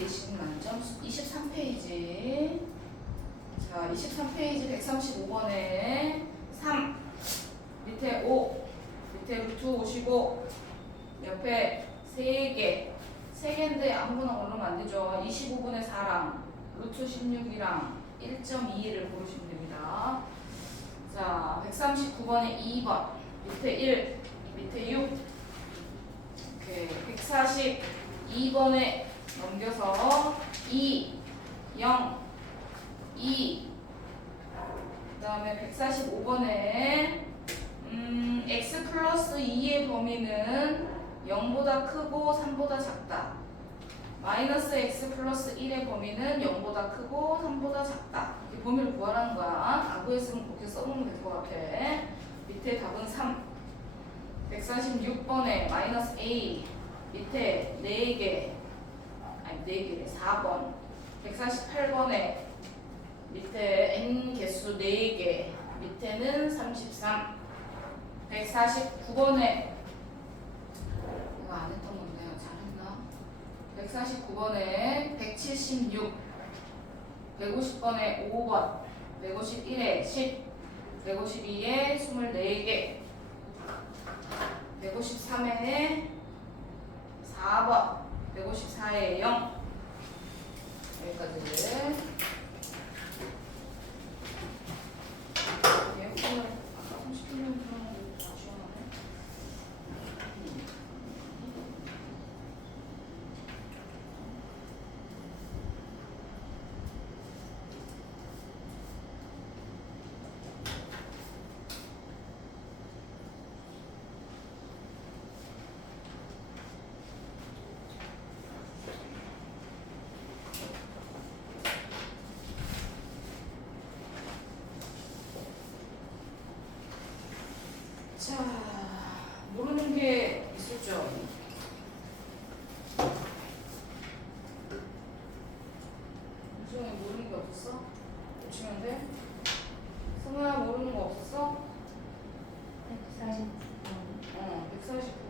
내신 만점 23페이지. 자, 23페이지 135번에 3 밑에 5 밑에 루트 55 옆에 3개 3개인데 아무거나 고르면 안 되죠. 25분의 4랑 루트 16이랑 1.21을 고르시면 됩니다. 자, 139번에 2번 밑에 1 밑에 6 오케이. 142번에 넘겨서 2, 0, 2 그 다음에 145번에 x 플러스 2의 범위는 0보다 크고 3보다 작다. 마이너스 x 플러스 1의 범위는 0보다 크고 3보다 작다. 이 범위를 구하라는 거야. 아구에 쓰면 그렇게 써놓으면 될 것 같아. 밑에 답은 3. 146번에 마이너스 a 밑에 4개 아니 4개래 4번 148번에 밑에 n 개수 4개 밑에는 33 149번에 이거 안 했던 건데 잘했나? 149번에 176 150번에 5번 151에 10 152에 24개 153에 4번 154에 0 여기까지를 에어컨을 아까 30km 들어오는 거 시원하네. 자, 모르는 게 있었죠? 유정이 모르는 게 없었어? 고치면 돼? 성우야 모르는 거 없었어? 149번.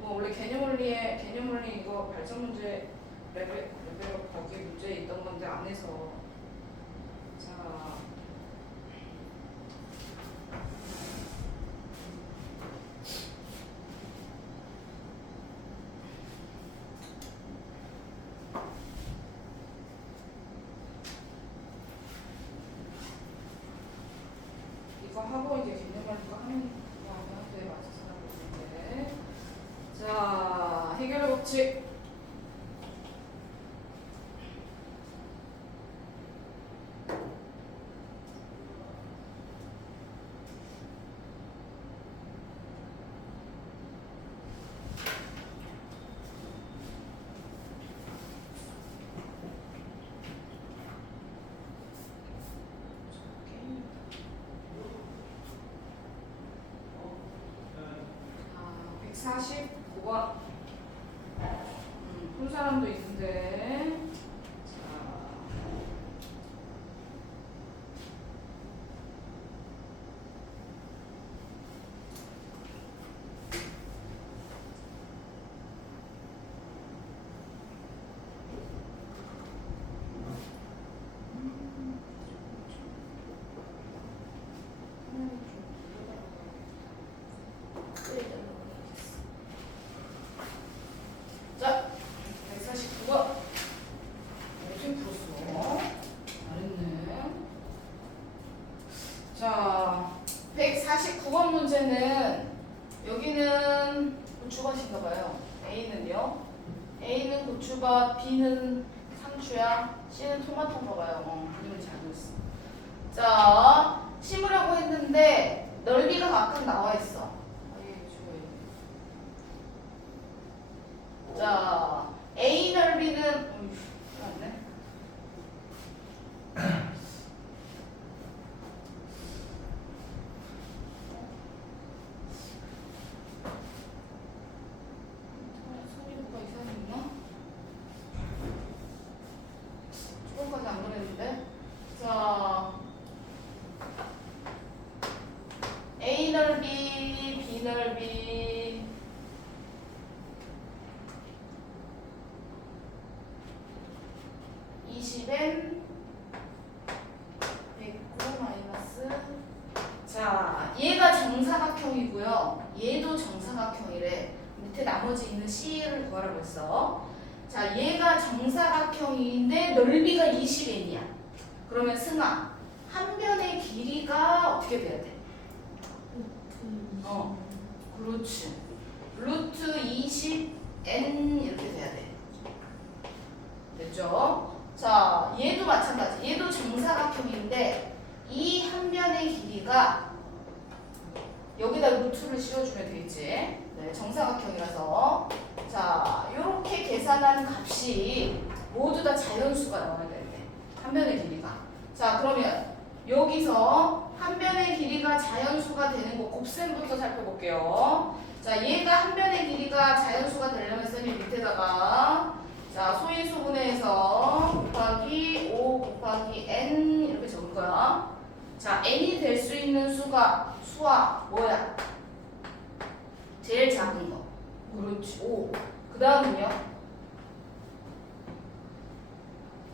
원래 개념원리 이거 발전 문제 레벨 거기 문제에 있던 건데 안 해서. 자. 이거 하고 이제 개념원리가 하는 거 아니야? 맞춰서 하고 있는데. 자, 해결의 법칙. 149번. 푼 사람도 있는데. 자, 149번. 어떻게 풀었어? 잘했네. 자, 149번 문제는 여기는 고추밭인가 봐요. A는요. A는 고추밭, B는 상추야, C는 토마토인가 봐요. 그림을 잘 그렸어. 자, 심으려고 했는데 넓이가 각각 나와 있어. 자, A 넓이는 맞네. 손이 뭐가 이상했나? 조금까지 안 그랬는데. 자, A 넓이, B 넓이. n 109 마이너스. 자, 얘가 정사각형이고요. 얘도 정사각형이래. 밑에 나머지 있는 C를 구하라고 했어. 자, 얘가 정사각형인데 넓이가 20n이야. 그러면 승아, 한 변의 길이가 어떻게 돼야 돼? 그렇지. 루트 20n 이렇게 돼야 돼. 됐죠? 자, 얘도 마찬가지. 얘도 정사각형인데 이 한 변의 길이가 여기다 루트를 씌워주면 되겠지. 네, 정사각형이라서. 자, 이렇게 계산한 값이 모두 다 자연수가 나와야 되는데 한 변의 길이가. 자, 그러면 여기서 한 변의 길이가 자연수가 되는 거 곱셈부터 살펴볼게요. 자, 얘가 한 변의 길이가 자연수가 되려면 쌤이 밑에다가 자, 소인수분해해서 곱하기 5 곱하기 n 이렇게 적을 거야. 자, n이 될 수 있는 수가 뭐야? 제일 작은 거. 그렇지. 5. 그 다음은요?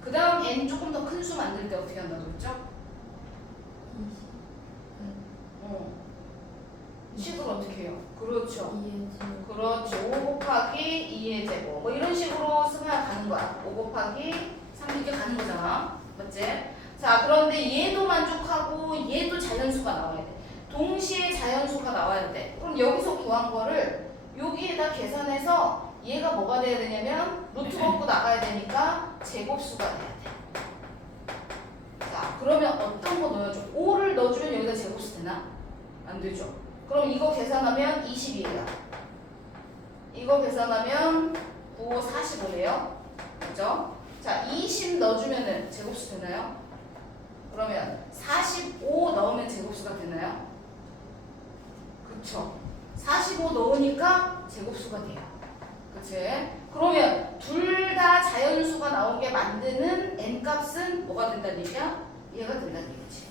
그 다음 n 조금 더 큰 수 만들 때 어떻게 한다고 그랬죠? 식을 어떻게 해요? 그렇죠. 그렇죠. 5 곱하기 2의 제곱. 뭐 이런 식으로 승하 가는 거야. 5 곱하기 3 이렇게 가는 거잖아. 맞지? 자, 그런데 얘도 만족하고 얘도 자연수가 나와야 돼. 동시에 자연수가 나와야 돼. 그럼 여기서 구한 거를 여기에다 계산해서 얘가 뭐가 돼야 되냐면 루트 먹고 나가야 되니까 제곱수가 돼야 돼. 자, 그러면 어떤 거 넣어줘? 5를 넣어주면 여기다 제곱수 되나? 안 되죠. 그럼 이거 계산하면 22예요. 이거 계산하면 9, 5, 45네요. 그죠? 자, 20 넣어주면은 제곱수 되나요? 그러면 45 넣으면 제곱수가 되나요? 그쵸? 45 넣으니까 제곱수가 돼요. 그치? 그러면 둘 다 자연수가 나온 게 만드는 n값은 뭐가 된다는 얘기야? 얘가 된다는 얘기지.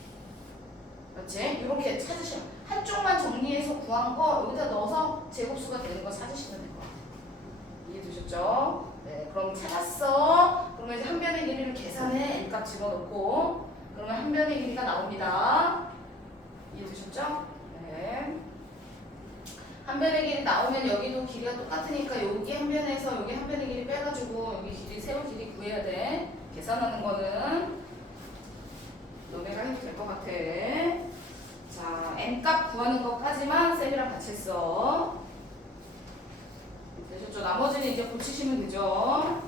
그렇지? 이렇게 찾으시면 한쪽만 정리해서 구한 거 여기다 넣어서 제곱수가 되는 거 찾으시면 될 것 같아요. 이해되셨죠? 네, 그럼 찾았어. 그러면 이제 한 변의 길이를 계산해 n값 집어넣고 그러면 한 변의 길이가 나옵니다. 이해되셨죠? 네. 한 변의 길이 나오면 여기도 길이가 똑같으니까 여기 한 변에서 여기 한 변의 길이 빼가지고 여기 길이 세울 길이 구해야 돼. 계산하는 거는 너네가 해도 될 것 같아. 자, n값 구하는 것까지만 쌤이랑 같이 했어. 되셨죠? 나머지는 이제 고치시면 되죠.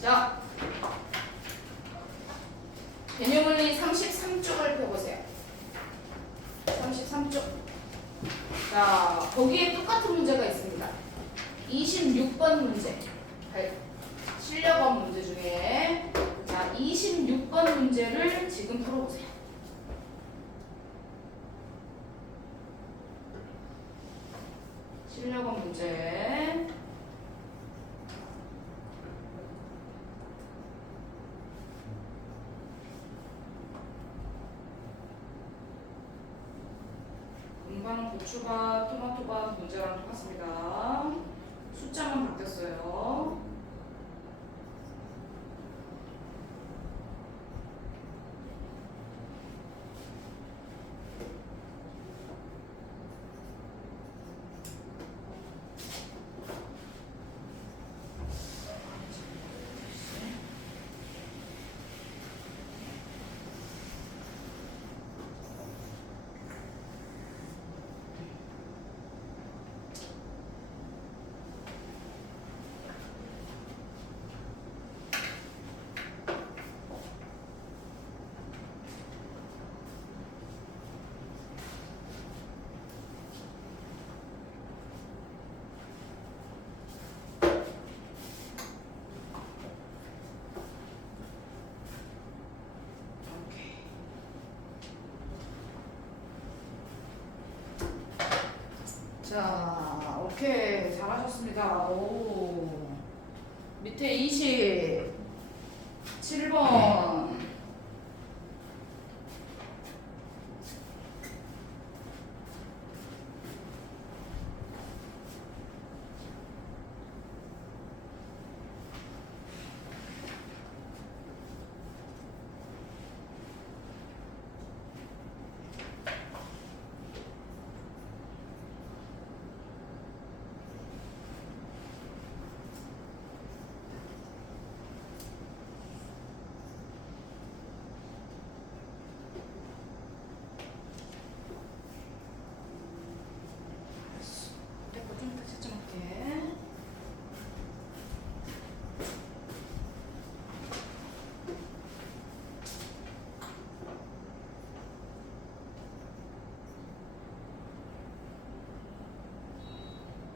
자, 개념원리 33쪽을 펴보세요. 33쪽. 자, 거기에 똑같은 문제가 있습니다. 26번 문제. 실력업 문제 중에 자, 26번 문제를 지금 풀어보세요. 실력업 문제. 금방 고추밥, 토마토밥 문제랑 똑같습니다. 숫자만 바뀌었어요. 자, 오케이. 잘하셨습니다. 오. 밑에 27번. 좀 이따 채점할게.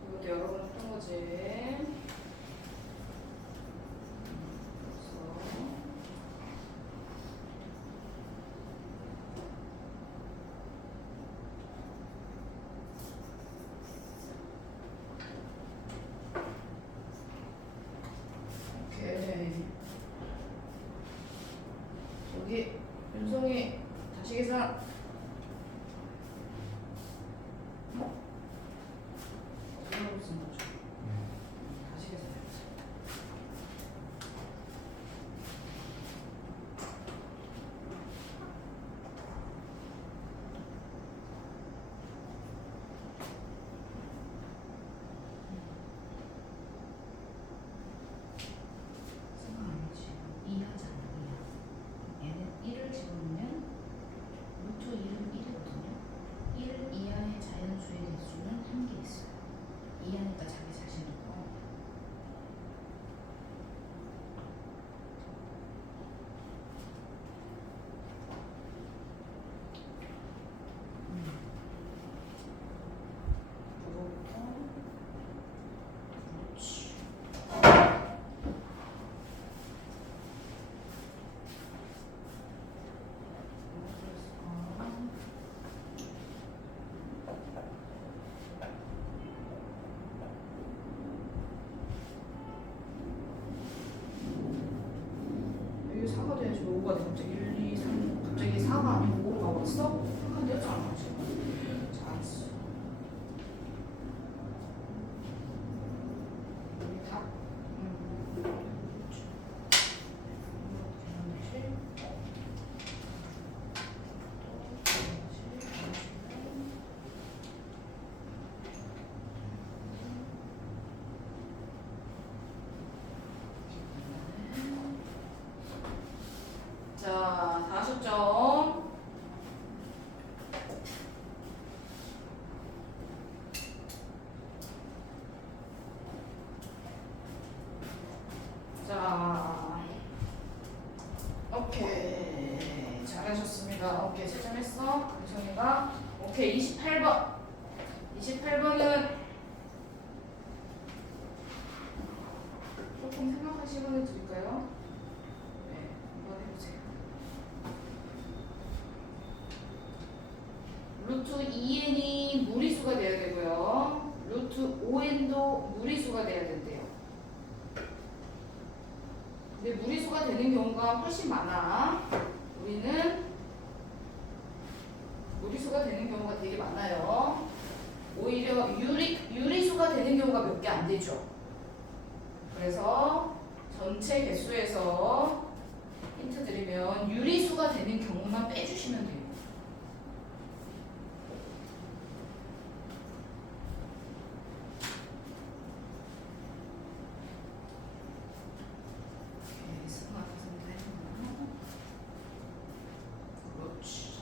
이것도 여러 번 했던 거지. 여기 윤성이 다시 계산. 어디라고 쓴 거죠? 다시 계산해보세요. 생각 아니지. 2 하잖아, 2하. 얘는 1을 집어넣으면 루트 1은 1이거든요. 1 이하의 자연수의 개수는 1개 있어요. 2하니까 자기 자신이고. 그렇지. 이게 4가 돼야지 5가 돼. 갑자기 1, 2, 3. 갑자기 4가 아니고 5가 왔어? 4가 됐잖아, 지금. 잘했어. 여기 답. 그렇지. 자, 40점. 자, 시간을 드릴까요? 네, 한번 해보세요. 루트 2n이 무리수가 돼야 되고요. 루트 5n도 무리수가 돼야 된대요. 근데 무리수가 되는 경우가 훨씬 많아. 우리는 무리수가 되는 경우가 되게 많아요. 오히려 유리수가 되는 경우가 몇 개 안 되죠. 그래서 전체 개수에서 힌트 드리면 유리수가 되는 경우만 빼주시면 돼요. 오케이, 승화 선생님 해주나? 그렇지.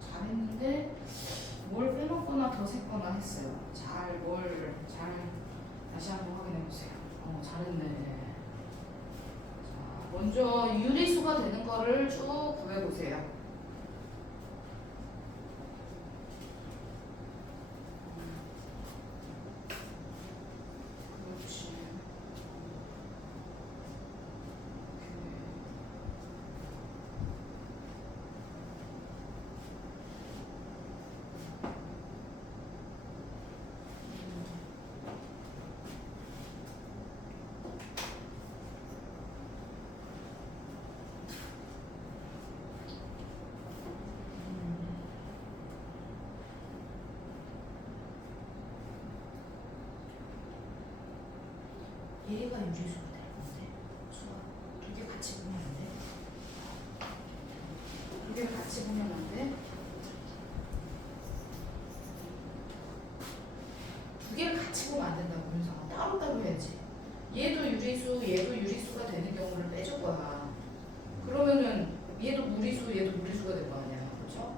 잘했는데 뭘 빼먹거나 더 샜거나 했어요. 잘 다시 한번 확인해 보세요. 잘했네. 자, 먼저 유리수가 되는 거를 쭉 구해 보세요. 그렇지. 얘가 유리수가 될 건데 수가 두 개 같이 보면 안 돼? 두 개 같이 보면 안 돼? 두 개를 같이 보면 안 된다고, 윤성아. 따로따로 해야지. 얘도 유리수가 되는 경우를 빼줄 거야. 그러면은 얘도 무리수가 될 거 아니야. 그렇죠?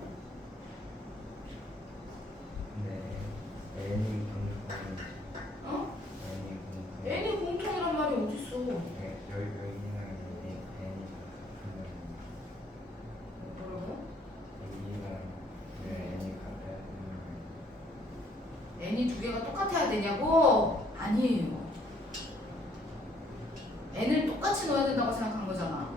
네, N이 공통인 어? N이 공통. n이 공통이란 말이 어딨어? 네, 여기는 N이 뭐라고? 여기랑 N이 같아야 되는. n이 두 개가 똑같아야 되냐고? 아니에요. n을 똑같이 넣어야 된다고 생각한 거잖아.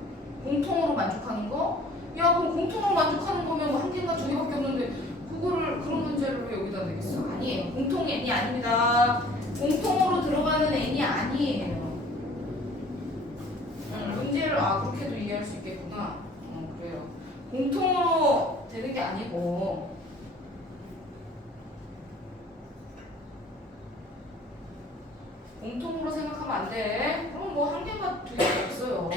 공통으로 만족하는 거? 야, 그럼 공통으로 만족하는 거면 뭐 한 개가 두 개밖에 없는데 그런 문제를 왜 여기다 내겠어? 아니에요. 공통 n이 아닙니다. 공통으로 들어가는 n이 아니에요. 문제를 그렇게도 이해할 수 있겠구나. 그래요. 공통으로 되는 게 아니고 공통으로 생각하면 안 돼. 그럼 뭐 한 개가 두 개가 없어요.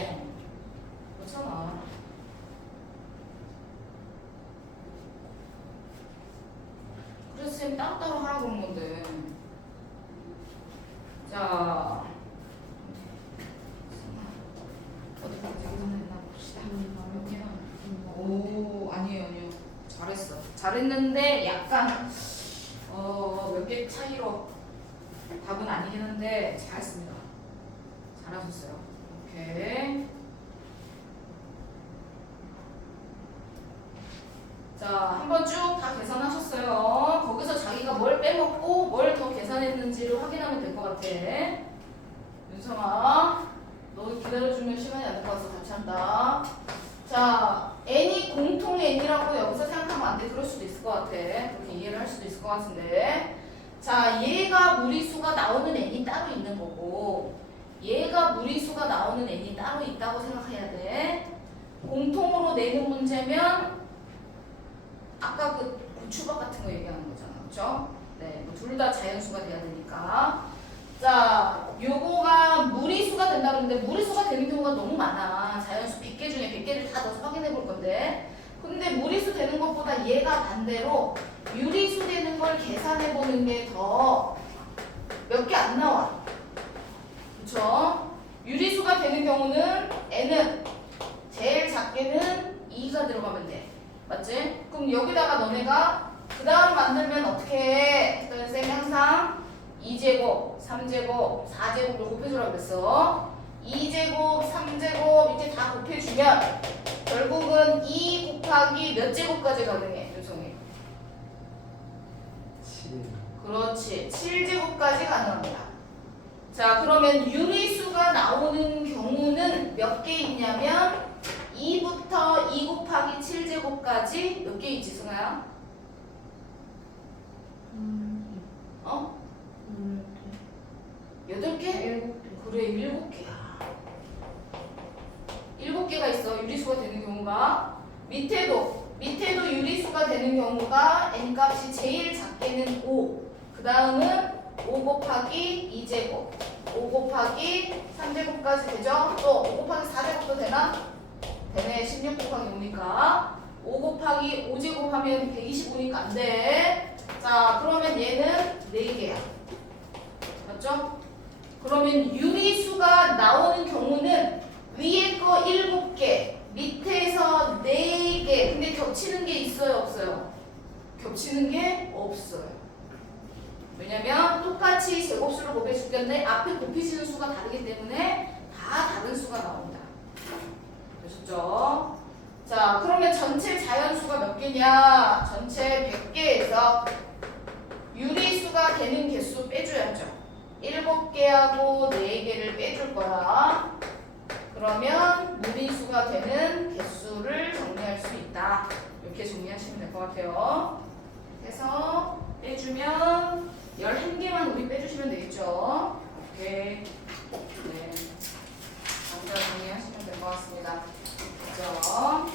그렇잖아. 그래서 쌤이 따로따로 하라 그런 건데. 자, 어디까지 계산했나 봅시다. 몇 개나? 오, 아니에요. 잘했어. 잘했는데 약간 몇 개 차이로 답은 아니긴 한데 잘했습니다. 잘하셨어요. 오케이. 자, 한번 쭉 다 계산하셨어요. 거기서 자기가 뭘 빼먹고 뭘 더 계산했는지를 확인하면 될 것 같아. 윤성아, 너 기다려주면 시간이 안 될 것 같아서 같이 한다. 자, n이 공통 n이라고 여기서 생각하면 안 돼. 그럴 수도 있을 것 같아. 그렇게 이해를 할 수도 있을 것 같은데. 자, 얘가 무리수가 나오는 n이 따로 있는 거고, 얘가 무리수가 나오는 n이 따로 있다고 생각해야 돼. 공통으로 내는 문제면 아까 그 고추밥 같은 거 얘기하는 거잖아. 그렇죠? 네, 둘 다 자연수가 돼야 되니까. 자, 요거가 무리수가 된다 그러는데 무리수가 되는 경우가 너무 많아. 자연수 100개 중에 100개를 다 넣어서 확인해 볼 건데. 근데 무리수 되는 것보다 얘가 반대로 유리수 되는 걸 계산해 보는 게 더 몇 개 안 나와. 그쵸? 유리수가 되는 경우는 n은 제일 작게는 2가 들어가면 돼. 맞지? 그럼 여기다가 너네가 그 다음 만들면 어떻게 해? 했더니 쌤이 항상 2제곱, 3제곱, 4제곱을 곱해주라고 그랬어. 2제곱, 3제곱 이렇게 다 곱해주면 결국은 2 곱하기 몇 제곱까지 가능해? 윤성이. 7. 그렇지. 7제곱까지 가능합니다. 자, 그러면 유리수가 나오는 경우는 몇 개 있냐면 2부터 2 곱하기 7제곱까지 몇 개 있지, 승아야? 어? 8개? 그래, 7개야. 7개가 있어. 유리수가 되는 경우가. 밑에도 유리수가 되는 경우가 n값이 제일 작게는 5. 그 다음은 5 곱하기 2제곱, 5 곱하기 3제곱까지 되죠? 또 5 곱하기 4제곱도 되나? 되네. 16 곱하기 5니까 5 곱하기 5제곱 하면 125니까 안 돼. 자, 그러면 얘는 4개야. 맞죠? 그러면 유리수가 나오는 경우는 위에 거 7개, 밑에서 4개. 근데 겹치는 게 있어요, 없어요? 겹치는 게 없어요. 왜냐면 똑같이 제곱수를 곱해줄 건데 앞에 곱해지는 수가 다르기 때문에 다 다른 수가 나옵니다. 되셨죠? 자, 그러면 전체 자연수가 몇 개냐? 전체 100개에서 유리수가 되는 개수 빼줘야죠. 7개하고 4개를 빼줄 거야. 그러면 무리수가 되는 개수를 정리할 수 있다. 이렇게 정리하시면 될 것 같아요. 그래서 빼주면 11개만 우리 빼주시면 되겠죠. 오케이. 네. 정리를 정리하시면 될 것 같습니다. 그죠?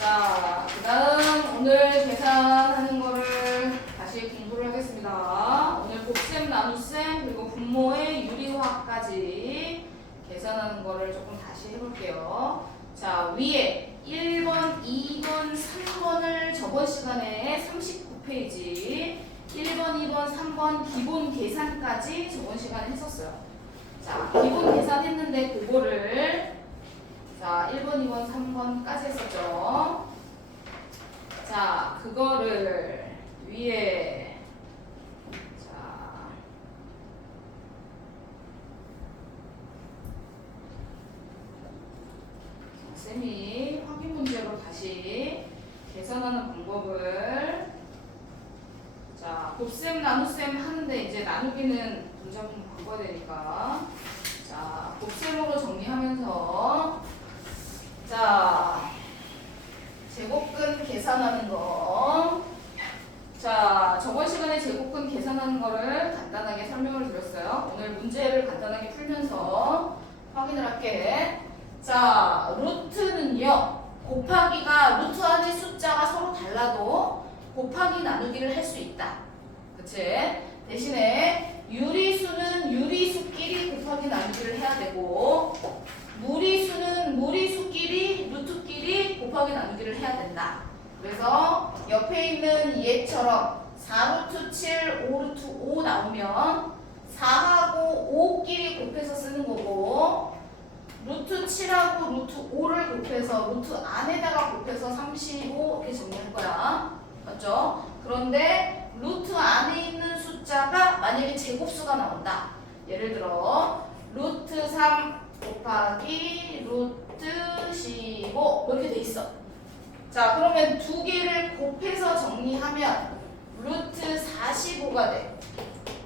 자, 그 다음 오늘 계산하는 거를 다시 공부를 하겠습니다. 오늘 곱셈, 나눗셈, 그리고 분모의 유리화까지 계산하는 거를 조금 다시 해볼게요. 자, 위에 1번, 2번, 3번을 저번 시간에 39페이지 1번, 2번, 3번 기본 계산까지 저번 시간에 했었어요. 자, 기본 계산했는데 그거를 자, 1번, 2번, 3번까지 했었죠. 자, 그거를 위에 자, 쌤이 확인 문제로 다시 계산하는 방법을 자, 곱셈, 나눗셈 하는데 이제 나누기는 문제좀 바꿔야 되니까 자, 곱셈으로 정리하면서 자, 제곱근 계산하는 거. 자, 저번 시간에 제곱근 계산하는 거를 간단하게 설명을 드렸어요. 오늘 문제를 간단하게 풀면서 확인을 할게. 자, 루트는요. 곱하기가 루트 안에 숫자가 서로 달라도 곱하기 나누기를 할 수 있다. 그치? 대신에 유리수는 유리수끼리 곱하기 나누기를 해야 되고 무리수는 무리수끼리 루트끼리 곱하기 나누기를 해야 된다. 그래서 옆에 있는 얘처럼 4루트 7, 5루트 5 나오면 4하고 5끼리 곱해서 쓰는 거고 루트 7하고 루트 5를 곱해서 루트 안에다가 곱해서 35 이렇게 정리할 거야. 맞죠? 그런데 루트 안에 있는 숫자가 만약에 제곱수가 나온다. 예를 들어 루트 3 곱하기 루트 15 이렇게 돼 있어. 자, 그러면 두 개를 곱해서 정리하면 루트 45가 돼.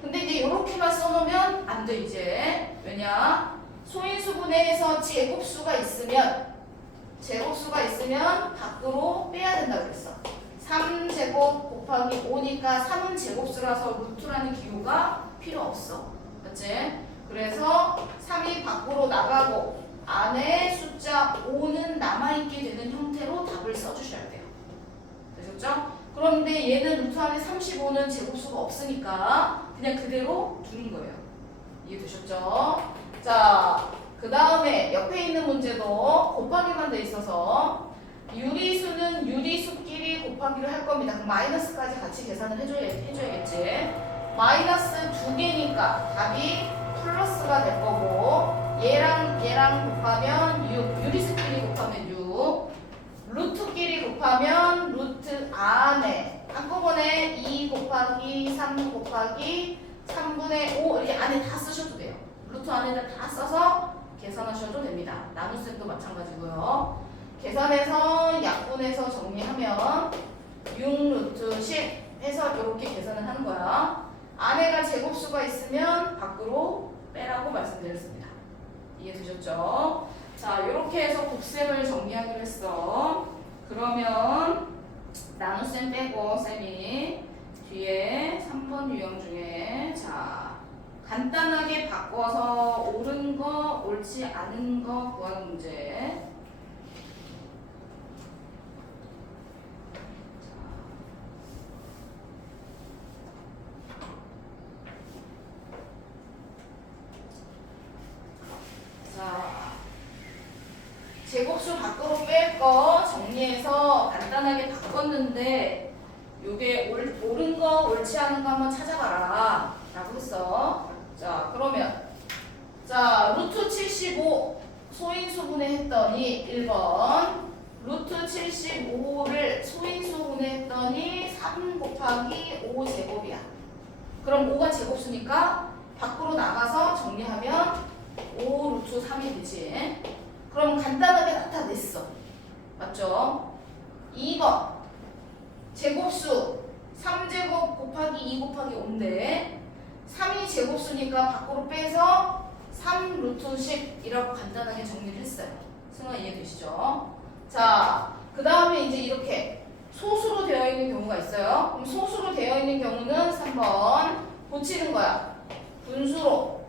근데 이제 이렇게만 써놓으면 안 돼, 이제. 왜냐? 소인수분해에서 제곱수가 있으면 밖으로 빼야 된다고 그랬어. 3제곱 곱하기 5니까 3은 제곱수라서 루트라는 기호가 필요 없어. 맞지? 그래서 3이 밖으로 나가고 안에 숫자 5는 남아있게 되는 형태로 답을 써주셔야 돼요. 되셨죠? 그런데 얘는 루트 안에 35는 제곱수가 없으니까 그냥 그대로 두는 거예요. 이해되셨죠? 자, 그 다음에 옆에 있는 문제도 곱하기만 돼 있어서 유리수는 유리수끼리 곱하기를 할 겁니다. 그럼 마이너스까지 같이 계산을 해줘야겠지. 마이너스 2개니까 답이 플러스가 될 거고 얘랑 곱하면 6, 유리수끼리 곱하면 6, 루트끼리 곱하면 루트 안에 한꺼번에 2 곱하기 3 곱하기 3분의 5 이렇게 안에 다 쓰셔도 돼요. 루트 안에다 다 써서 계산하셔도 됩니다. 나눗셈도 마찬가지고요. 계산해서 약분해서 정리하면 6루트 10 해서 이렇게 계산을 하는 거야. 안에가 제곱수가 있으면 밖으로 빼라고 말씀드렸습니다. 이해되셨죠? 자, 이렇게 해서 곱셈을 정리하기로 했어. 그러면 나눗셈 빼고 쌤이 뒤에 3번 유형 중에 자 간단하게 바꿔서 옳은 거, 옳지 않은 거 구하는 문제. 자, 제곱수 밖으로 뺄 거 정리해서 간단하게 바꿨는데 요게 옳은 거, 옳지 않은 거 한번 찾아봐라 라고 했어. 자, 그러면 자 루트 75 소인수분해 했더니 1번 루트 75를 소인수분해 했더니 3 곱하기 5 제곱이야. 그럼 5가 제곱수니까 밖으로 나가서 정리하면 5 루트 3이 되지. 그럼 간단하게 나타냈어. 맞죠? 2번 제곱수 3제곱 곱하기 2 곱하기 5인데 3이 제곱수니까 밖으로 빼서 3 루트 10이라고 간단하게 정리를 했어요. 승화 이해되시죠? 자, 그 다음에 이제 이렇게 소수로 되어 있는 경우가 있어요. 그럼 소수로 되어 있는 경우는 3번 고치는 거야. 분수로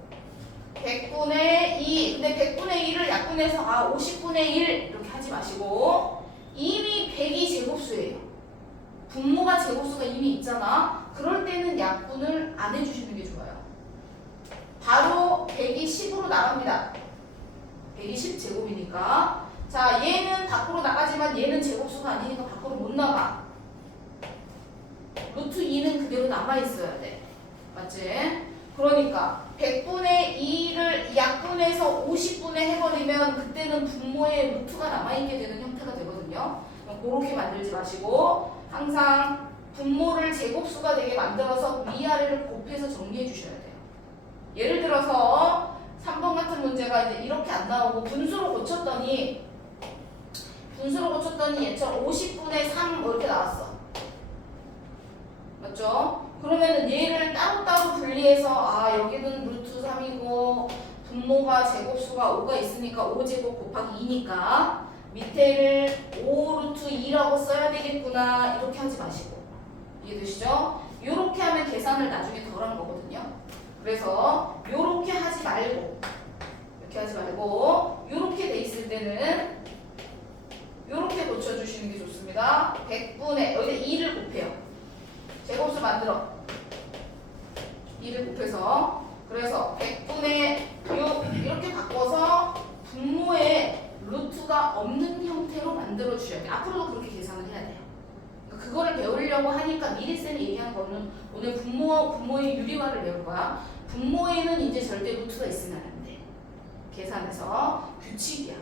100분의 2. 근데 100분의 2를 약분해서 50분의 1 이렇게 하지 마시고 이미 100이 제곱수예요. 분모가 제곱수가 이미 있잖아. 그럴 때는 약분을 안 해주시는 게 좋아요. 바로 100이 10으로 나갑니다. 100이 10제곱이니까 자, 얘는 밖으로 나가지만 얘는 제곱수가 아니니까 밖으로 못 나가. 루트 2는 그대로 남아있어야 돼. 맞지? 그러니까 100분의 2를 약분해서 50분의 해버리면 그때는 분모에 루트가 남아있게 되는 형태가 되거든요. 그렇게 만들지 마시고 항상 분모를 제곱수가 되게 만들어서 위아래를 곱해서 정리해 주셔야 돼요. 예를 들어서 3번 같은 문제가 이제 이렇게 안 나오고 분수로 고쳤더니 얘처럼 50분의 3 이렇게 나왔어. 맞죠? 그러면은 얘를 따로따로 분리해서 여기는 루트 3이고 분모가 제곱수가 5가 있으니까 5제곱 곱하기 2니까 밑에를 5 루트 2라고 써야 되겠구나 이렇게 하지 마시고 이해되시죠? 이렇게 하면 계산을 나중에 덜 한 거거든요. 그래서 이렇게 하지 말고 이렇게 돼 있을 때는 이렇게 고쳐주시는 게 좋습니다. 100분의 여기다 2를 곱해요. 제곱수 만들어 2를 곱해서 그래서 100분의 6 이렇게 바꿔서 분모에 루트가 없는 형태로 만들어 주셔야 돼요. 앞으로도 그렇게 계산을 해야 돼요. 그거를 배우려고 하니까 미리 쌤이 얘기한 거는 오늘 분모의 유리화를 배울 거야. 분모에는 이제 절대 루트가 있으면 안 돼. 계산해서 규칙이야.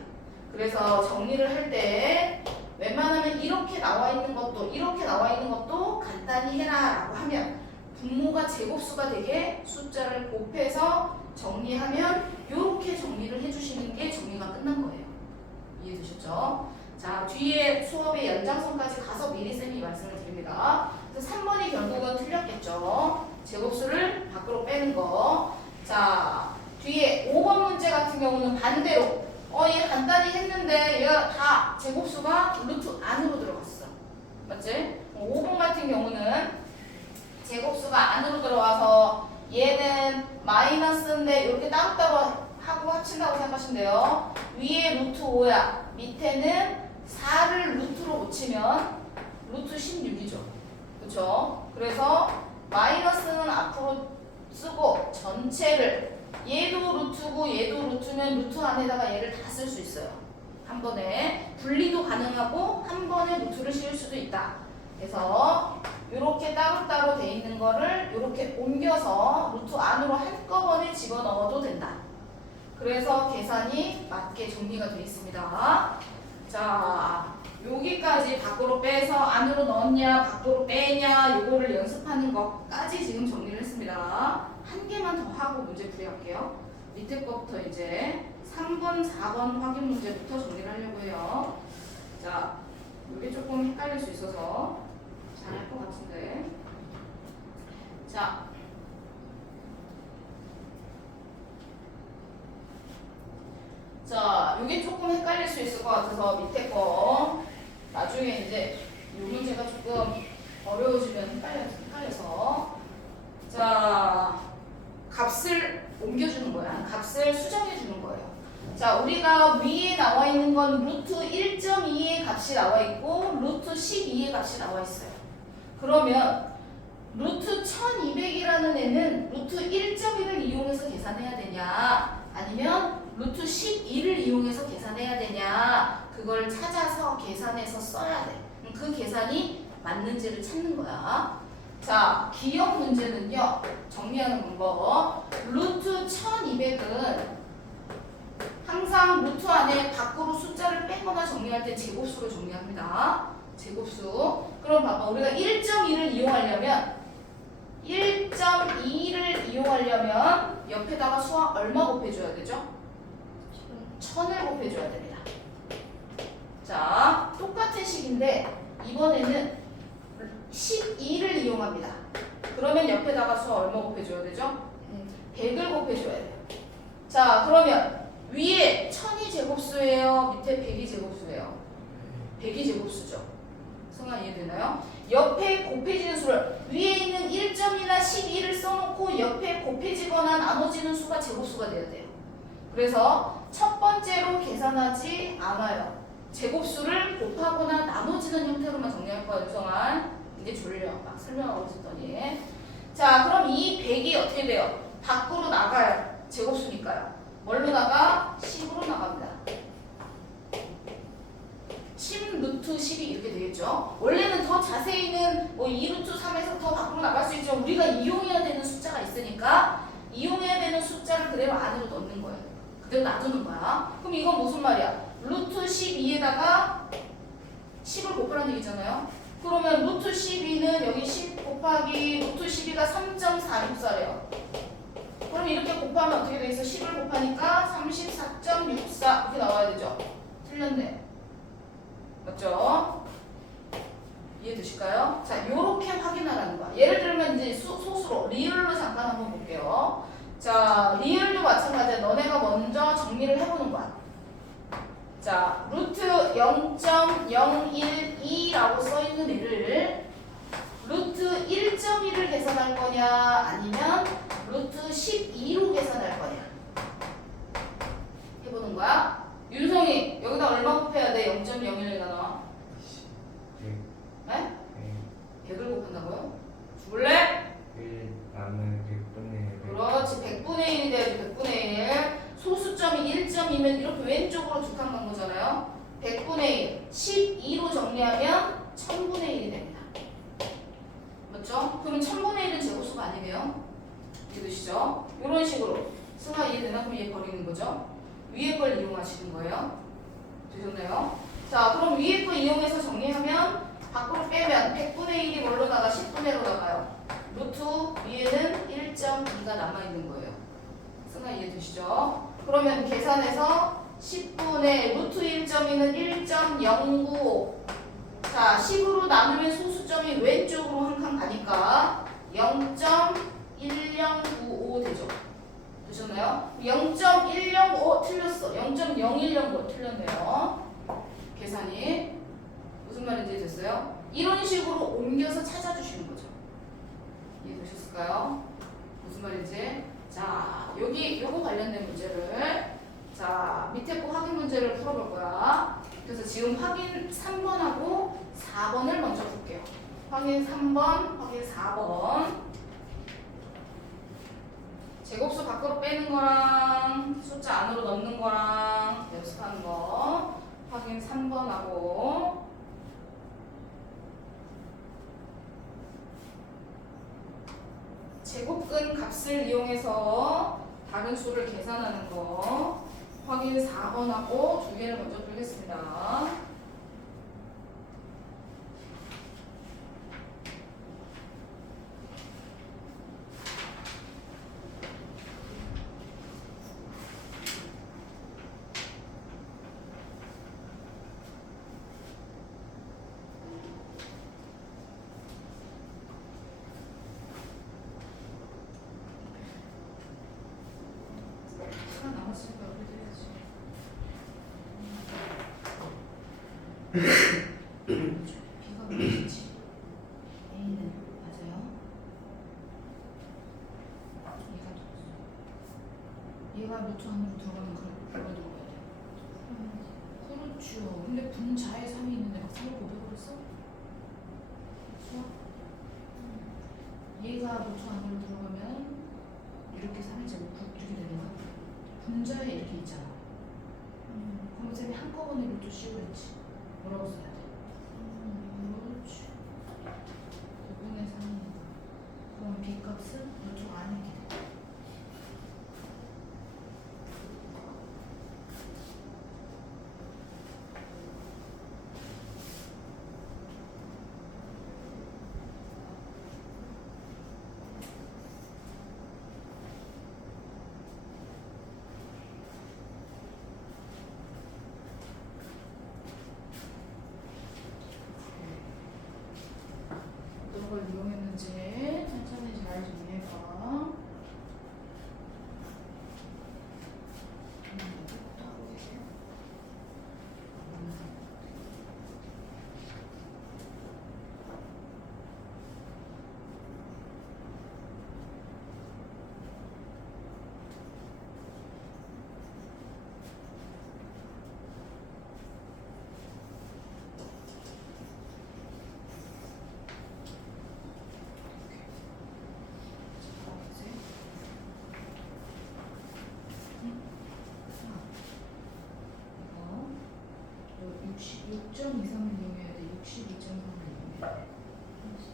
그래서 정리를 할 때 웬만하면 이렇게 나와 있는 것도 간단히 해라라고 하면 분모가 제곱수가 되게 숫자를 곱해서 정리하면 이렇게 정리를 해주시는 게 정리가 끝난 거예요. 이해되셨죠? 자, 뒤에 수업의 연장선까지 가서 미리 쌤이 말씀을 드립니다. 그래서 3번이 결국은 틀렸겠죠. 제곱수를 밖으로 빼는 거. 자, 뒤에 5번 문제 같은 경우는 반대로 얘 간단히 했는데 얘가 다 제곱수가 루트 안으로 들어갔어. 맞지? 5번 같은 경우는 제곱수가 안으로 들어와서 얘는 마이너스인데 이렇게 따로따로 하고 합친다고 생각하시면 돼요. 위에 루트 5야. 밑에는 4를 루트로 붙이면 루트 16이죠. 그쵸? 그래서 마이너스는 앞으로 쓰고 전체를 얘도 루트고 얘도 루트면 루트 안에다가 얘를 다 쓸 수 있어요. 한 번에 분리도 가능하고 한 번에 루트를 씌울 수도 있다. 그래서 이렇게 따로따로 돼 있는 거를 이렇게 옮겨서 루트 안으로 한꺼번에 집어넣어도 된다. 그래서 계산이 맞게 정리가 되어 있습니다. 자, 여기까지 밖으로 빼서 안으로 넣었냐 밖으로 빼냐 요거를 연습하는 것까지 지금 정리를 했습니다. 한 개만 더 하고 문제 풀이할게요. 밑에 거부터 이제 3번, 4번 확인 문제부터 정리를 하려고 해요. 자, 이게 조금 헷갈릴 수 있어서 잘할 것 같은데. 자, 이게 조금 헷갈릴 수 있을 것 같아서 밑에 거 나중에 이제 이 문제가 조금 어려워지면 헷갈려서 자, 값을 옮겨주는 거야. 값을 수정해주는 거예요. 자, 우리가 위에 나와 있는 건 루트 1.2의 값이 나와 있고 루트 12의 값이 나와 있어요. 그러면 루트 1200이라는 애는 루트 1.1을 이용해서 계산해야 되냐 아니면 루트 12를 이용해서 계산해야 되냐 그걸 찾아서 계산해서 써야 돼. 그 계산이 맞는지를 찾는 거야. 자, 기억 문제는요. 정리하는 방법. 루트 1200은 항상 루트 안에 밖으로 숫자를 빼거나 정리할 때 제곱수로 정리합니다. 제곱수. 그럼 봐봐. 우리가 1.2를 이용하려면 1.2를 이용하려면 옆에다가 수학 얼마 곱해줘야 되죠? 1000을 곱해줘야 됩니다. 자, 똑같은 식인데 이번에는 12를 이용합니다. 그러면 옆에다가 수학 얼마 곱해줘야 되죠? 100을 곱해줘야 돼요. 자, 그러면 위에 1000이 제곱수예요? 밑에 100이 제곱수예요? 100이 제곱수죠. 성아 이해되나요? 옆에 곱해지는 수를 위에 있는 1.2나 12를 써놓고 옆에 곱해지거나 나눠지는 수가 제곱수가 돼야 돼요. 그래서 첫 번째로 계산하지 않아요. 제곱수를 곱하거나 나눠지는 형태로만 정리할 거예요. 유성아 이제 졸려. 막 설명하고 있었더니. 자, 그럼 이 100이 어떻게 돼요? 밖으로 나가요. 제곱수니까요. 뭘로 나가? 10으로 나갑니다. 10 루트 10이 이렇게 되겠죠. 원래는 더 자세히는 뭐 2 루트 3에서 더 밖으로 나갈 수 있죠. 우리가 이용해야 되는 숫자가 있으니까 이용해야 되는 숫자를 그대로 안으로 넣는 거예요. 그대로 놔두는 거야. 그럼 이건 무슨 말이야? 루트 12에다가 10을 곱하라는 얘기잖아요. 그러면 루트 12는 여기 10 곱하기 루트 12가 3.464래요. 그럼 이렇게 곱하면 어떻게 되겠어? 10을 곱하니까 34.64 이렇게 나와야 되죠. 틀렸네. 맞죠? 이해되실까요? 자, 요렇게 확인하라는 거야. 예를 들면 이제 소수로 리을로 잠깐 한번 볼게요. 자, 리을도 마찬가지야. 너네가 먼저 정리를 해보는 거야. 자, 루트 0.012라고 써있는 애를 루트 1.1을 계산할 거냐 아니면 루트 12로 계산할 거냐 해보는 거야. 윤성이 여기다 얼마 곱해야 돼? 0.01가 나와. 네? 100을 곱한다고요? 죽을래? 1 남은 100분의 100. 그렇지. 100분의 1이 돼야지. 100분의 1. 소수점이 1점이면 이렇게 왼쪽으로 두 칸 간 거잖아요. 100분의 1. 12로 정리하면 1000분의 1이 됩니다. 맞죠? 그러면 1000분의 1은 제곱수가 아니에요. 이해되시죠? 이런 식으로. 승아 이해되나? 그럼 얘 버리는 거죠. 위에 걸 이용하시는 거예요. 되셨나요? 자, 그럼 위에 거 이용해서 정리하면 밖으로 빼면 100분의 1이 뭘로 나가? 10분의 1로 나가요. 루트 위에는 1.2가 남아있는 거예요. 승아 이해되시죠? 그러면 계산해서 10분의 루트 1.2는 1.095. 자, 10으로 나누면 소수점이 왼쪽으로 한 칸 가니까 0.1095 되죠. 되셨나요? 0.105 틀렸어. 0.0105 틀렸네요. 계산이 무슨 말인지 됐어요? 이런 식으로 옮겨서 찾아주시는 거죠. 이해되셨을까요? 무슨 말인지. 자, 여기 요거 관련된 문제를 자, 밑에 거 확인 문제를 풀어볼 거야. 그래서 지금 확인 3번하고 4번을 먼저 볼게요. 확인 3번, 확인 4번. 제곱수 밖으로 빼는 거랑 숫자 안으로 넣는 거랑 연습하는 거. 확인 3번하고 제곱근 값을 이용해서 다른 수를 계산하는 거. 확인 4번하고 두 개를 먼저 풀겠습니다. 시간 남았으니까 우리도 해야지. B가 뭐였지? A는 맞아요. 얘가 루트 안으로 들어가면 그걸 들어가야 돼. 그렇죠. 근데 분자에 3이 있는데 막 3을 곱해버렸어? 그렇죠? 얘가 루트 안으로 들어가면 이렇게 3의 제곱 이렇게 되는 거. 분자에 이렇게 있잖아. 그럼 쌤이 한꺼번에 루트 씌우랬지. 뭐라고 써야 돼? 그렇지. 9분의 3이니까. 그럼 B 값은 이쪽 안에 이렇게 돼. 어떤 걸 이용했는지 천천히 잘 정리해봐. 또 하고 계세요? 이거 66.23을 이용해야 돼. 62.3을 이용해야 돼. 그렇지.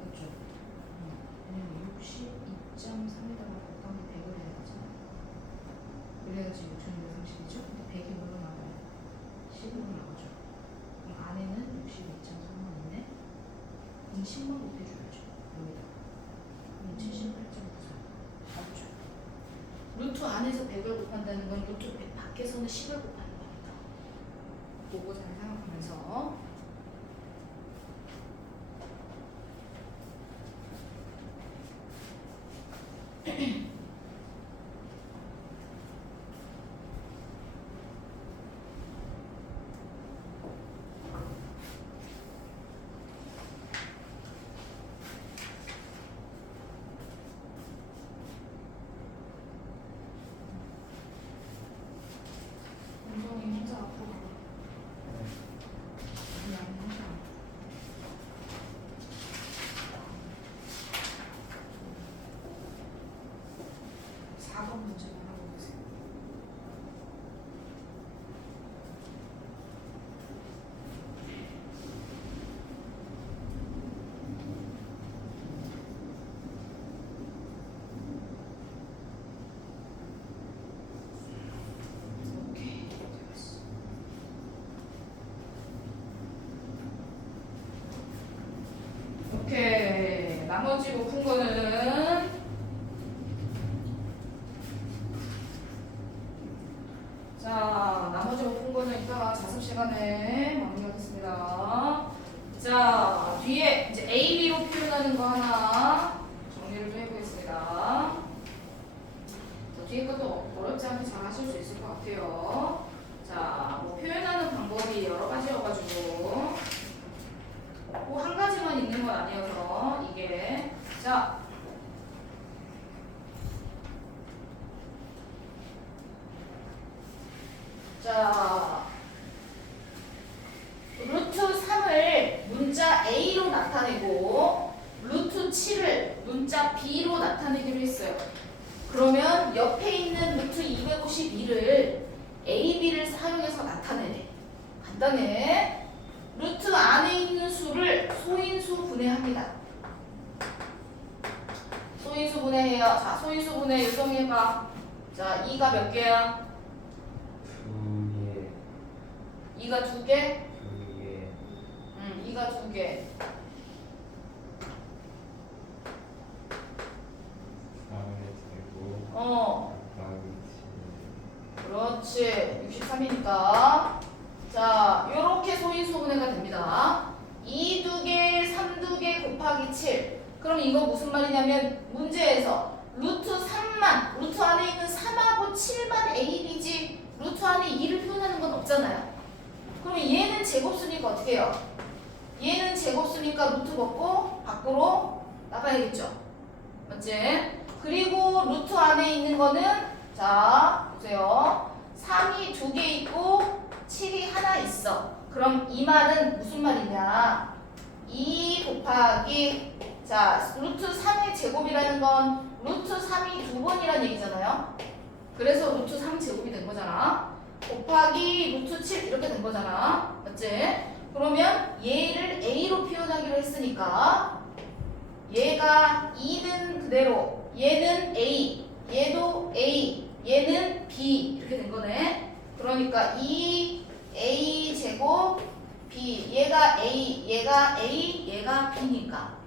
맞죠? 왜냐면 62.3에다가 곱하기 100을 해야 되잖아. 그래야지 6,230이죠? 근데 100이 뭘로 나와요? 10으로 나오죠. 그럼 안에는 62.3만 있네. 그럼 10만 곱해줘야죠. 여기다. 그럼 78.94. 맞죠? 루트 안에서 100을 곱한다는 건 루트 100 밖에서는 10을 곱하는 거니까. 그거 잘 생각하면서. 운동이 혼자 앞으로 가. 그냥 혼자. 4번 문제만 하고 계세요. 오케이, 됐어. 오케이, 나머지 푼 거는 뒤에 것도 어렵지 않게 잘 하실 수 있을 것 같아요. 자, 뭐 표현하는 방법이 여러 가지여가지고 꼭 한 가지만 있는 건 아니어서 이게 자. 자, 루트 3을 문자 A로 나타내고 루트 7을 문자 B로 나타내기로 했어요. 그러면 옆에 있는 루트 252를 A, B를 사용해서 나타내래. 간단해. 루트 안에 있는 수를 소인수 분해합니다. 소인수 분해해요. 자, 소인수 분해 요정해봐. 자, 2가 몇 개야? 2개 2가 2개? 2개 2가 2개. 3의 제곱 어, 곱하기 그렇지. 63이니까. 자, 요렇게 소인수 분해가 됩니다. 2 2개, 3 2개 곱하기 7. 그럼 이거 무슨 말이냐면 문제에서 루트 3만, 루트 안에 있는 3하고 7만 A, B지 루트 안에 2를 표현하는 건 없잖아요. 그럼 얘는 제곱수니까 어떻게 해요? 얘는 제곱수니까 루트 벗고 밖으로 나가야겠죠. 맞지? 그리고 루트 안에 있는 거는 자 보세요. 3이 2개 있고 7이 하나 있어. 그럼 이 말은 무슨 말이냐? 2 곱하기 자 루트 3의 제곱이라는 건 루트 3이 2번이라는 얘기잖아요. 그래서 루트 3제곱이 된 거잖아. 곱하기 루트 7 이렇게 된 거잖아. 맞지? 그러면 얘를 A로 표현하기로 했으니까 얘가 2는 그대로 얘는 A 얘도 A 얘는 B 이렇게 된 거네. 그러니까 2A 제곱 B 얘가 A 얘가 A 얘가 B니까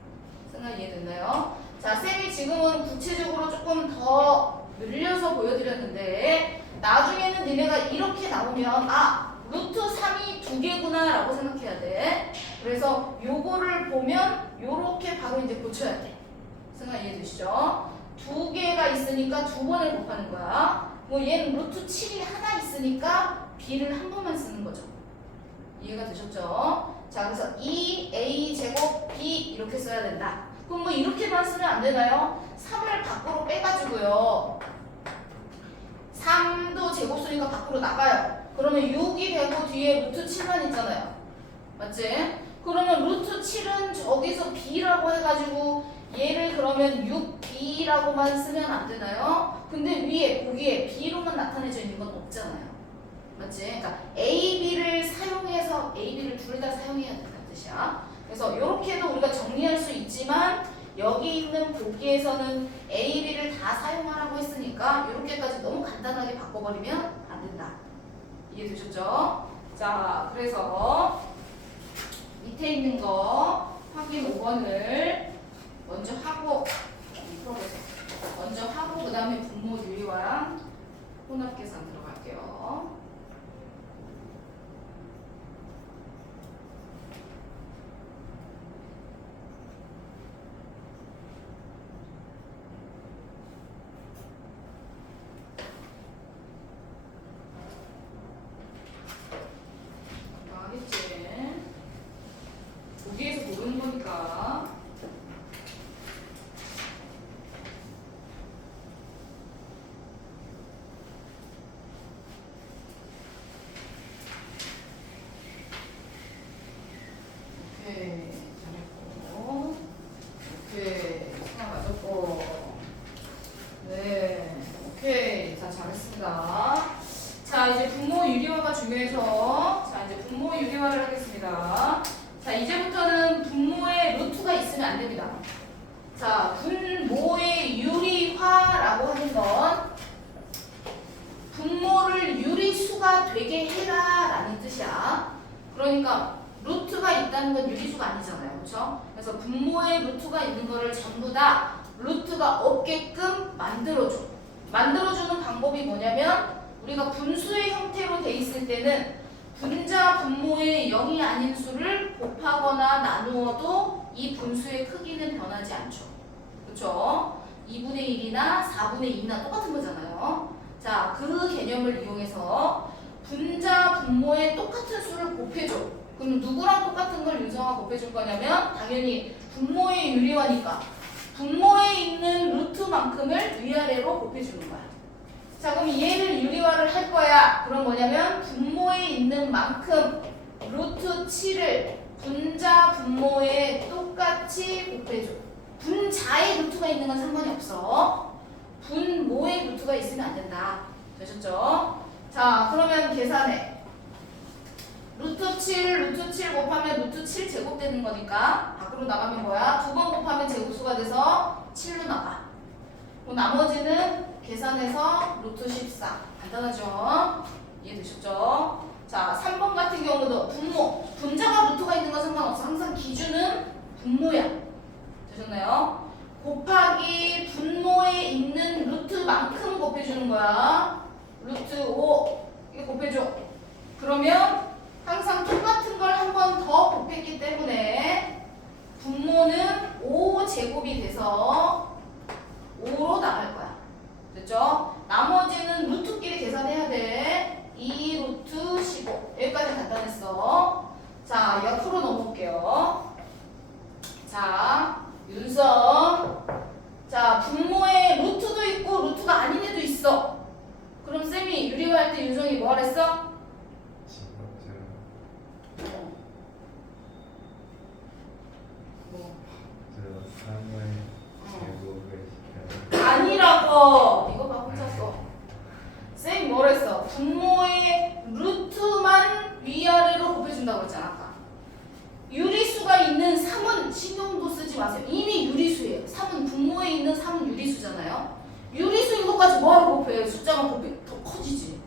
생각 이해됐나요? 자, 쌤이 지금은 구체적으로 조금 더 늘려서 보여드렸는데 나중에는 니네가 이렇게 나오면 아 루트 3이 2개구나 라고 생각해야 돼. 그래서 요거를 보면 요렇게 바로 이제 고쳐야 돼. 생각 이해되시죠? 2개가 있으니까 2번을 곱하는 거야. 뭐 얘는 루트 7이 하나 있으니까 B를 한 번만 쓰는 거죠. 이해가 되셨죠? 자, 그래서 2A 제곱 B 이렇게 써야 된다. 그럼 뭐 이렇게만 쓰면 안 되나요? 3을 밖으로 빼가지고요. 3도 제곱수니까 밖으로 나가요. 그러면 6이 되고 뒤에 루트 7만 있잖아요. 맞지? 그러면 루트 7은 저기서 B라고 해가지고 얘를 그러면 6B라고만 쓰면 안 되나요? 근데 위에 보기에 B로만 나타내져 있는 건 없잖아요. 맞지? 그러니까 A, B를 사용해서 A, B를 둘 다 사용해야 된다는 뜻이야. 그래서 이렇게도 우리가 정리할 수 있지만 여기 있는 보기에서는 A, B를 다 사용하라고 했으니까 이렇게까지 너무 간단하게 바꿔버리면 안 된다. 이해되셨죠? 자, 그래서 밑에 있는 거 확인 5번을 먼저 하고 풀어보세요. 먼저 하고 그 다음에 분모 유리화랑 혼합 계산 들어갈게요. 보기에서 모르는 거니까. 오케이, 잘했고. 오케이, 하나 맞았고. 네, 오케이, 자, 잘했습니다. 자, 이제 분모 유리화가 중요해서 자, 이제 분모 유리화를 하겠습니다. 자, 이제부터는 분모에 루트가 있으면 안 됩니다. 자, 분모의 유리화라고 하는 건 분모를 유리수가 되게 해라 라는 뜻이야. 그러니까 루트가 있다는 건 유리수가 아니잖아요. 그렇죠? 그래서 분모에 루트가 있는 거를 전부 다 루트가 없게끔 만들어줘. 만들어주는 방법이 뭐냐면 우리가 분수의 형태로 돼 있을 때는 분자 분모의 0이 아닌 수를 곱하거나 나누어도 이 분수의 크기는 변하지 않죠. 그렇죠? 2분의 1이나 4분의 2나 똑같은 거잖아요. 있잖아요. 자, 그 개념을 이용해서 분자, 분모의 똑같은 수를 곱해줘. 그럼 누구랑 똑같은 걸 윤성아가 곱해줄 거냐면 당연히 분모의 유리화니까 분모에 있는 루트만큼을 위아래로 곱해주는 거야. 자, 그럼 얘를 유리화를 할 거야. 그럼 뭐냐면 분모에 있는 만큼 루트 7을 분자, 분모에 똑같이 곱해줘. 분자의 루트가 있는 건 상관이 없어. 분모의 루트가 있으면 안 된다. 되셨죠? 자, 그러면 계산해. 루트 7 곱하면 루트 7 제곱 되는 거니까 밖으로 나가면 뭐야? 2번 곱하면 제곱수가 돼서 7로 나가. 그럼 나머지는 계산해서 루트 14. 간단하죠? 이해되셨죠? 자, 3번 같은 경우도 분모. 분자가 루트가 있는 건 상관없어. 항상 기준은 분모야. 되셨나요? 곱하기 분모에 있는 루트만큼 곱해주는 거야. 루트 5 이거 곱해줘. 그러면 항상 똑같은 걸 한 번 더 곱했기 때문에 분모는 5제곱이 돼서 5로 나갈 거야. 됐죠? 나머지는 루트끼리 계산해야 돼. 2루트 15. 여기까지 간단했어. 자, 옆으로 넘어올게요. 자, 윤성. 자, 분모에 루트도 있고 루트가 아닌 애도 있어. 그럼 쌤이 유리화할 때 윤성이 뭐 하랬어? 아니라고. 이거 봐 혼자 써. 쌤이 뭐랬어? 분모의 루트만 위아래로 곱해준다고 했잖아 아까. 유리수가 있는 3은 신경도 쓰지 마세요. 이미 유리수예요. 3은 분모에 있는 3은 유리수잖아요. 유리수인 것까지 뭐하러 곱해? 숫자가 더 커지지.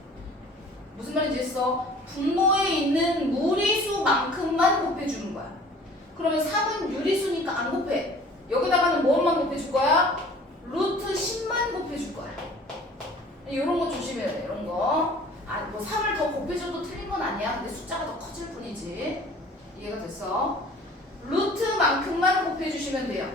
무슨 말인지 했어? 분모에 있는 무리수만큼만 곱해주는 거야. 그러면 3은 유리수니까 안 곱해. 여기다가는 뭐만 곱해줄 거야? 루트 10만 곱해줄 거야. 이런 거 조심해야 돼. 이런 거. 아, 뭐 3을 더 곱해줘도 틀린 건 아니야. 근데 숫자가 더 커질 뿐이지. 이해가 됐어? 루트만큼만 곱해주시면 돼요.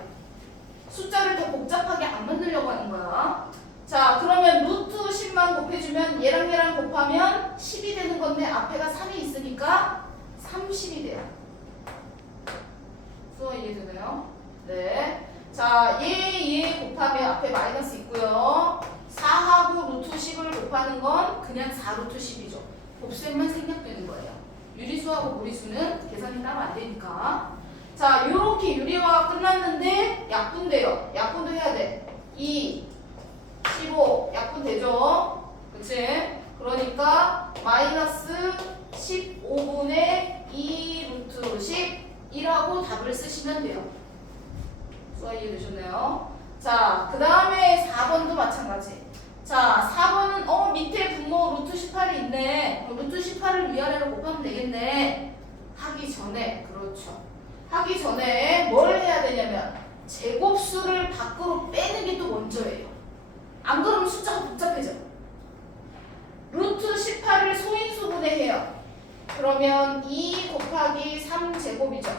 숫자를 더 복잡하게 안 만들려고 하는 거야. 자, 그러면 루트 10만 곱해주면 얘랑 곱하면 10이 되는 건데 앞에가 3이 있으니까 30이 돼요. 수어 이해되나요? 네. 자, 얘 곱하면 앞에 마이너스 있고요. 4하고 루트 10을 곱하는 건 그냥 4루트 10이죠. 곱셈만 생략되는 거예요. 유리수하고 무리수는 계산이 따로 안 되니까. 자, 요렇게 유리화가 끝났는데 약분돼요. 약분도 해야 돼. 2, 15 약분 되죠? 그치? 그러니까 마이너스 15분의 2 루트 10이라고 답을 쓰시면 돼요. 수아 이해되셨나요? 자, 그 다음에 4번도 마찬가지. 자, 4번은 밑에 분모 루트 18이 있네. 루트 18을 위아래로 곱하면 되겠네. 하기 전에, 그렇죠. 하기 전에 뭘 해야 되냐면 제곱수를 밖으로 빼는 게 또 먼저예요. 안 그러면 숫자가 복잡해져. 루트 18을 소인수분해 해요. 그러면 2 곱하기 3제곱이죠.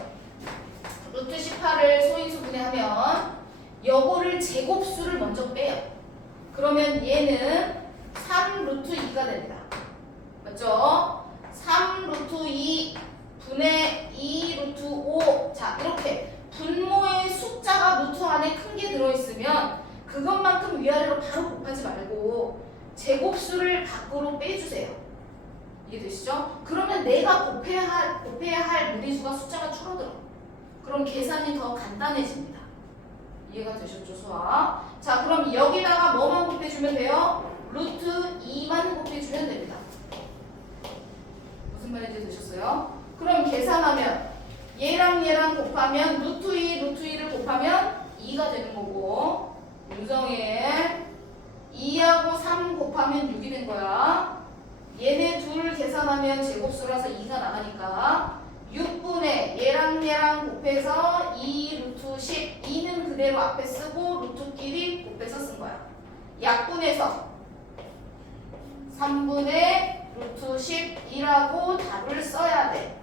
루트 18을 소인수분해하면 요거를 제곱수를 먼저 빼요. 그러면 얘는 3 루트 2가 됩니다. 맞죠? 3 루트 2 분의 2 루트 5. 자, 이렇게 분모의 숫자가 루트 안에 큰 게 들어있으면 그것만큼 위아래로 바로 곱하지 말고 제곱수를 밖으로 빼주세요. 이해되시죠? 그러면 내가 곱해야 할 무리수가 숫자가 줄어들어. 그럼 계산이 더 간단해집니다. 이해가 되셨죠, 수학? 자, 그럼 여기다가 뭐만 곱해주면 돼요? 루트 2만 곱해주면 됩니다. 무슨 말인지 되셨어요? 그럼 계산하면 얘랑 곱하면 루트 2, 루트 2를 곱하면 2가 되는 거고 윤성의 2하고 3 곱하면 6이 된 거야. 얘네 둘 계산하면 제곱수라서 2가 나가니까 6분의 얘랑 곱해서 2 루트 10. 2는 그대로 앞에 쓰고 루트끼리 곱해서 쓴 거야. 약분해서 3분의 루트 10이라고 답을 써야 돼.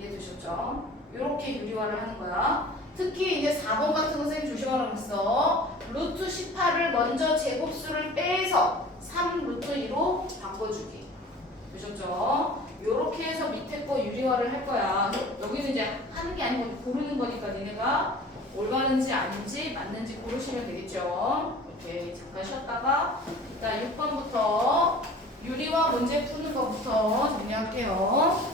이해되셨죠? 이렇게 유리화를 하는 거야. 특히 이제 4번 같은 거 선생님 조심하라고 했어. 루트 루트 18을 먼저 제곱수를 빼서 3 루트 2로 바꿔주기. 보셨죠? 요렇게 해서 밑에 거 유리화를 할 거야. 여기는 이제 하는 게 아니고 고르는 거니까 니네가 올바른지 아닌지 맞는지 고르시면 되겠죠. 오케이. 잠깐 쉬었다가 일단 6번부터 유리화 문제 푸는 거부터 정리할게요.